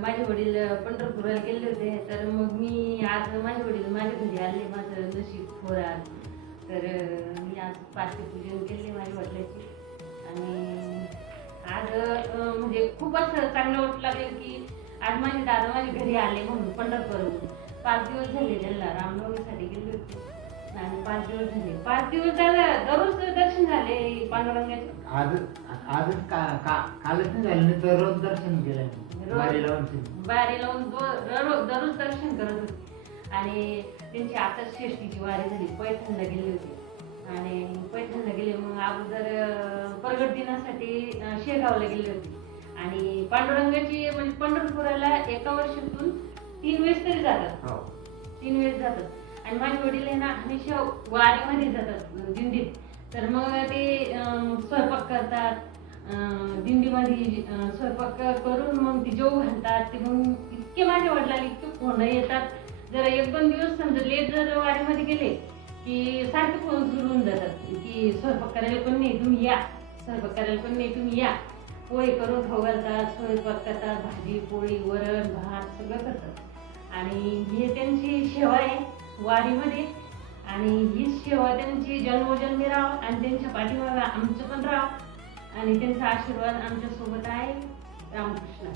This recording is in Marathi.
माझे वडील पंढरपूरला गेले होते, तर मग मी आज माझे वडील माझ्या घरी आले, माझं नशीब थोर आज. तर मी आज पाचपूजन केले माझ्या वडिलांची. आणि आज म्हणजे खूप असं चांगलं वाटू लागलं की आज माझे दादा माझ्या घरी आले म्हणून पंढरपूरहून. 5 दिवस झाले त्यांना रामनवमीसाठी गेले होते आणि 5 दिवस झाले. 5 दिवस झालं दररोज दर्शन झाले पांडुरंगाचे. आजच कालच नाही झालं नाही तर रोज दर्शन केलं बारी लावून दररोज दर्शन करत होते. आणि त्यांची आता षष्टीची वारी झाली, पैठणला गेले होते. आणि पैठणला गेले मग अगोदर प्रगट दिनासाठी शेगावला गेले होते. आणि पांडुरंगाची म्हणजे पंढरपुराला एका वर्षातून 3 वेळेस तरी जातात. 3 वेळेस जातात. आणि माझे वडील आहे ना हमेशा वारीमध्ये जातात दिंडीत. तर मग ते स्वयंपाक करतात, दिंडीमध्ये स्वयंपाक करून मग ती जेव घालतात. ते मग इतके माझ्या वडिलांना इतके फोन येतात. जर 1-2 दिवस समजा लेट जर वारीमध्ये गेले की सारखे फोन सुरू होऊन जातात की स्वयंपाक करायला पण नाही तुम्ही या, स्वयंपाक करायला पण नाही तुम्ही या. पोळी करून खाऊ घालतात, स्वयंपाक करतात, भाजी पोळी वरण भात सगळं करतात. आणि ही त्यांची सेवा आहे वारीमध्ये. आणि ही सेवा त्यांची जन्मोजन्मी राहावं आणि त्यांच्या पाठीमागे आमचं पण राहावं आणि त्यांचा आशीर्वाद आमच्या सोबत आहे. रामकृष्ण.